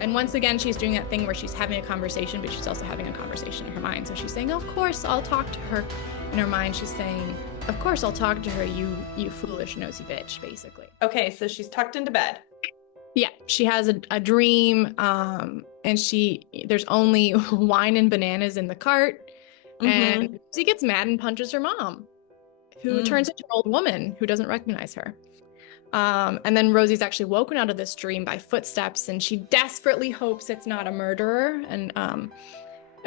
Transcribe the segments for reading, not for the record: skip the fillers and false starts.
And once again, she's doing that thing where she's having a conversation, but she's also having a conversation in her mind. So she's saying, of course, I'll talk to her. In her mind, she's saying, of course, I'll talk to her, you foolish, nosy bitch, basically. Okay, so she's tucked into bed. Yeah, she has a dream, and there's only wine and bananas in the cart, and she gets mad and punches her mom, who turns into an old woman who doesn't recognize her. And then Rosie's actually woken out of this dream by footsteps, and she desperately hopes it's not a murderer.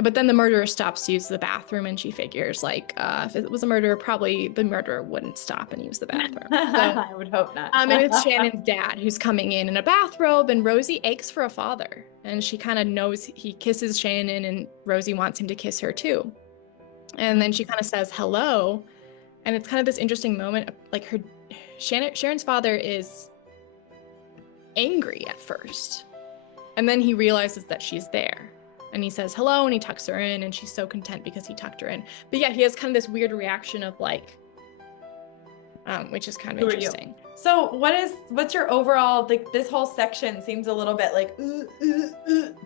But then the murderer stops to use the bathroom, and she figures, like, if it was a murderer, probably the murderer wouldn't stop and use the bathroom. So, I would hope not. and it's Shannon's dad who's coming in a bathrobe, and Rosie aches for a father. And she kind of knows he kisses Shannon, and Rosie wants him to kiss her too. And then she kind of says hello, and it's kind of this interesting moment, like Sharon's father is angry at first, and then he realizes that she's there. And he says hello, and he tucks her in, and she's so content because he tucked her in. But yeah, he has kind of this weird reaction of like, which is kind of interesting. So what's your overall, like, this whole section seems a little bit like,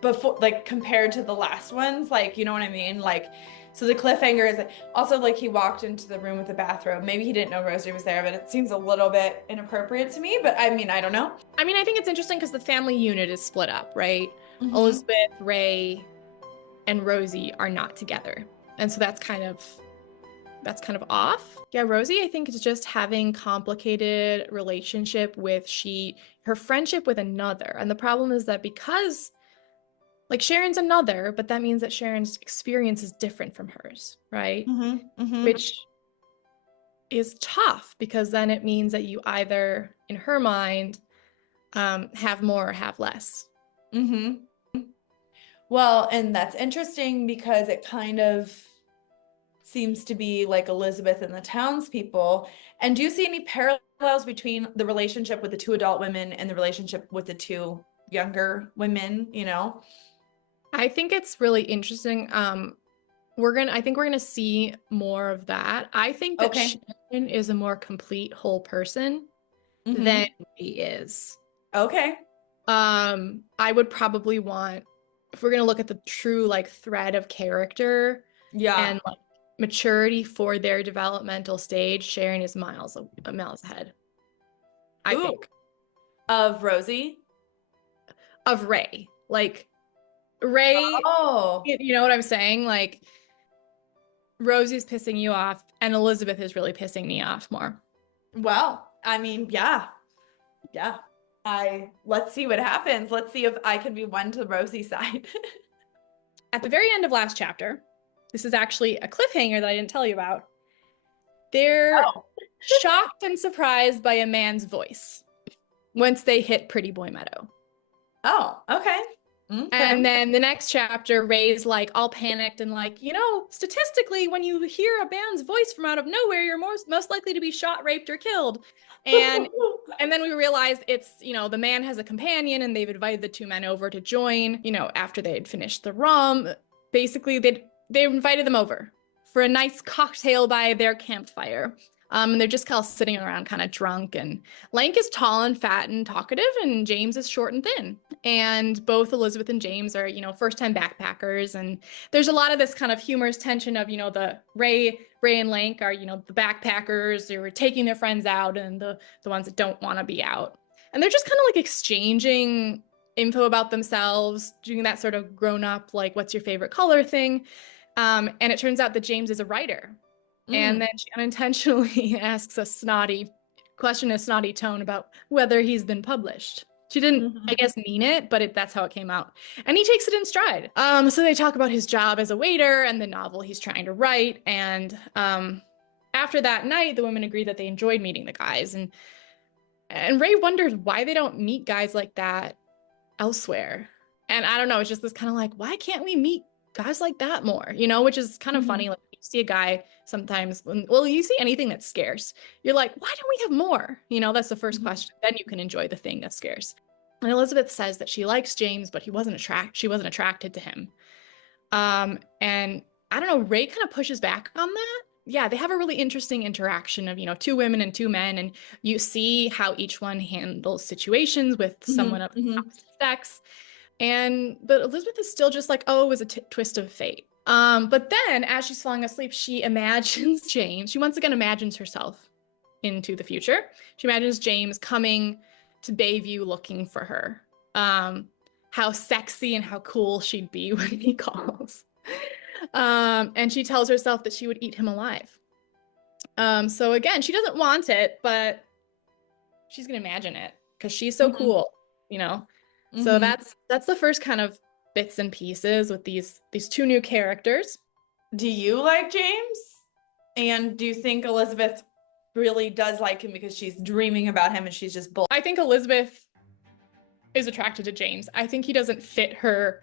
before, like, compared to the last ones, like, you know what I mean? Like, so the cliffhanger is also like he walked into the room with the bathrobe. Maybe he didn't know Rosie was there, but it seems a little bit inappropriate to me. But I mean, I don't know. I mean, I think it's interesting because the family unit is split up, right? Elizabeth, Ray, and Rosie are not together. And so that's kind of off. Yeah, Rosie, I think, is just having complicated relationship with her friendship with another. And the problem is that because, like, Sharon's another, but that means that Sharon's experience is different from hers, right? Which is tough, because then it means that you either, in her mind, have more or have less. Well, and that's interesting because it kind of seems to be like Elizabeth and the townspeople. And do you see any parallels between the relationship with the two adult women and the relationship with the two younger women, you know? I think it's really interesting. I think we're gonna see more of that. I think that Sharon is a more complete whole person than he is. Okay. I would probably want, if we're gonna look at the true, like, thread of character and, like, maturity for their developmental stage, Sharon is miles ahead. I think. Of Rosie? Of Ray. Like, Ray, you know what I'm saying? Like, Rosie's pissing you off, and Elizabeth is really pissing me off more. Well, I mean, yeah. Let's see what happens. Let's see if I can be one to Rosie's side. At the very end of last chapter, this is actually a cliffhanger that I didn't tell you about. They're shocked and surprised by a man's voice once they hit Pretty Boy Meadow. Oh, okay. And then the next chapter, Ray's like all panicked and like, statistically, when you hear a man's voice from out of nowhere, you're most likely to be shot, raped, or killed. And then we realized it's, the man has a companion, and they've invited the two men over to join, after they had finished the rum. Basically, they invited them over for a nice cocktail by their campfire. And they're just kind of sitting around kind of drunk, and Lank is tall and fat and talkative, and James is short and thin. And both Elizabeth and James are, first-time backpackers. And there's a lot of this kind of humorous tension of, the Ray and Lank are, the backpackers who are taking their friends out, and the ones that don't want to be out. And they're just kind of like exchanging info about themselves, doing that sort of grown-up, like, what's your favorite color thing. And it turns out that James is a writer. And then she unintentionally asks a snotty tone about whether he's been published. She didn't, I guess, mean it, but that's how it came out. And he takes it in stride. So they talk about his job as a waiter and the novel he's trying to write. And after that night, the women agree that they enjoyed meeting the guys. And Ray wonders why they don't meet guys like that elsewhere. And I don't know, it's just this kind of like, why can't we meet guys like that more? Which is kind of funny. Like, you see a guy sometimes, you see anything that's scarce, you're like, why don't we have more? That's the first question. Then you can enjoy the thing that's scarce. And Elizabeth says that she likes James, but she wasn't attracted to him. And I don't know, Ray kind of pushes back on that. Yeah, they have a really interesting interaction of, two women and two men, and you see how each one handles situations with someone of the opposite sex. But Elizabeth is still just like, oh, it was a twist of fate. But then as she's falling asleep, she imagines James. She once again imagines herself into the future. She imagines James coming to Bayview looking for her. How sexy and how cool she'd be when he calls. And she tells herself that she would eat him alive. So again, she doesn't want it, but she's gonna imagine it because she's so cool, you know? So that's the first kind of bits and pieces with these two new characters. Do you like James? And do you think Elizabeth really does like him because she's dreaming about him and she's just bull? I think Elizabeth is attracted to James. I think he doesn't fit her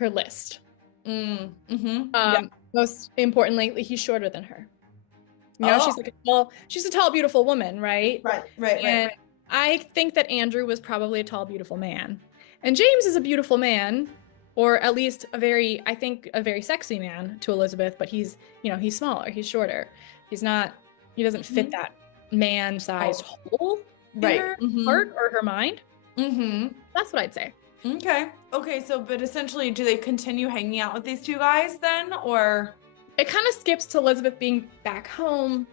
list. Most importantly, he's shorter than her. You know, she's a tall, beautiful woman, right? Right. I think that Andrew was probably a tall, beautiful man. And James is a beautiful man, or at least a very sexy man to Elizabeth, but he's smaller, he's shorter. He doesn't fit that man-sized hole in her heart or her mind. That's what I'd say. Okay, so but essentially, do they continue hanging out with these two guys then, or? It kind of skips to Elizabeth being back home,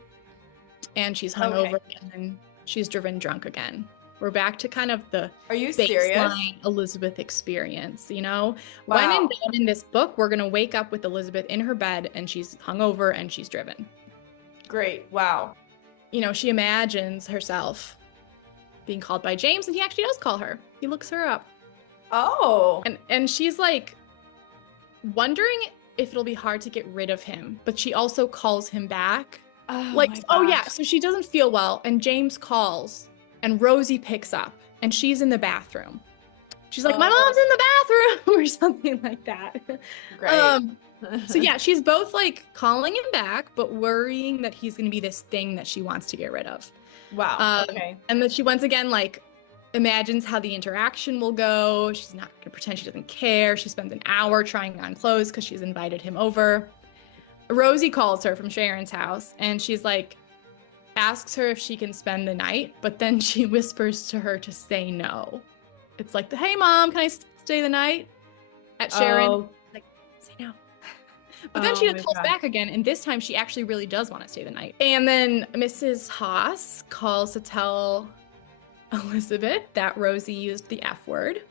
and she's hungover and she's driven drunk again. We're back to kind of the baseline Elizabeth experience, you know? Wow. When in doubt in this book, we're going to wake up with Elizabeth in her bed and she's hungover and she's driven. Great. Wow. You know, she imagines herself being called by James, and he actually does call her. He looks her up. Oh. And she's like wondering if it'll be hard to get rid of him, but she also calls him back. Oh yeah, so she doesn't feel well, and James calls, and Rosie picks up, and she's in the bathroom. She's like, my mom's in the bathroom, or something like that. Great. So yeah, she's both like calling him back, but worrying that he's gonna be this thing that she wants to get rid of. Wow. Okay. And then she once again like imagines how the interaction will go. She's not gonna pretend she doesn't care. She spends an hour trying on clothes because she's invited him over. Rosie calls her from Sharon's house, and she's like, asks her if she can spend the night, but then she whispers to her to say no. It's like, hey mom, can I stay the night at Sharon? Like, say no. But then she calls back again, and this time she actually really does want to stay the night. And then Mrs. Haas calls to tell Elizabeth that Rosie used the F word,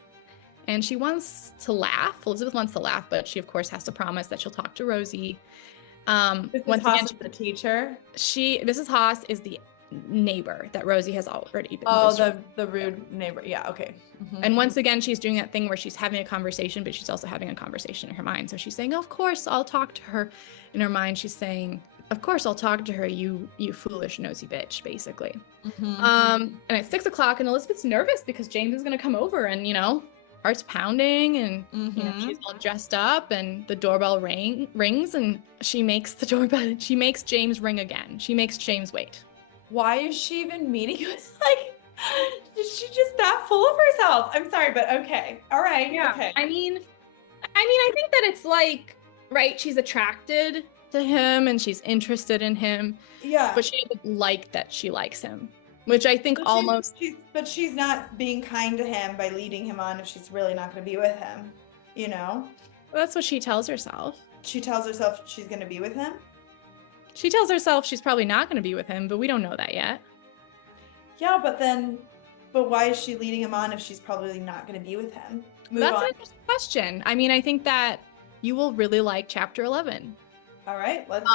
and she wants to laugh. Elizabeth wants to laugh, but she of course has to promise that she'll talk to Rosie. Mrs. Haas is the teacher. Mrs. Haas is the neighbor that Rosie has already been. The rude neighbor. Yeah, okay. And once again, she's doing that thing where she's having a conversation, but she's also having a conversation in her mind. So she's saying, oh, of course, I'll talk to her. In her mind, she's saying, of course, I'll talk to her, you foolish, nosy bitch, basically. And it's 6 o'clock, and Elizabeth's nervous because James is going to come over, and, you know, heart's pounding, and you know, she's all dressed up, and the doorbell rings, and she makes the doorbell. She makes James ring again. She makes James wait. Why is she even meeting us? Like, is she just that full of herself? I'm sorry, but okay. All right. Yeah. Okay. I mean, I think that it's like, right, she's attracted to him and she's interested in him. Yeah. But she doesn't like that she likes him, which I think but she's not being kind to him by leading him on if she's really not going to be with him, you know? Well, that's what she tells herself. She tells herself she's going to be with him? She tells herself she's probably not going to be with him, but we don't know that yet. Yeah, but why is she leading him on if she's probably not going to be with him? That's an interesting question. I mean, I think that you will really like chapter 11. All right, let's.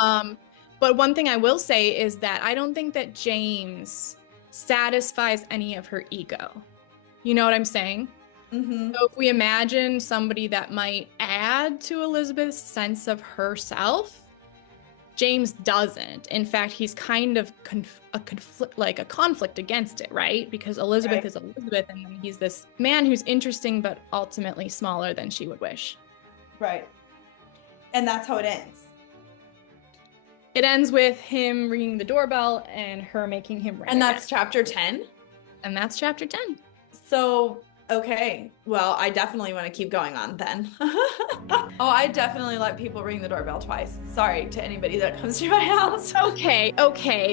But one thing I will say is that I don't think that James satisfies any of her ego. You know what I'm saying? So if we imagine somebody that might add to Elizabeth's sense of herself, James doesn't. In fact, he's kind of a conflict against it, right? Because Elizabeth is Elizabeth, and then he's this man who's interesting but ultimately smaller than she would wish. Right. And that's how it ends. It ends with him ringing the doorbell and her making him ring. And that's chapter 10? And that's chapter 10. So, okay. Well, I definitely want to keep going on then. Oh, I definitely let people ring the doorbell twice. Sorry to anybody that comes to my house. Okay.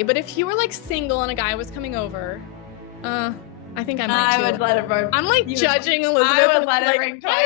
But if you were like single and a guy was coming over, I think I might too. I would let it burn. I'm like judging Elizabeth. I would let it like, ring twice.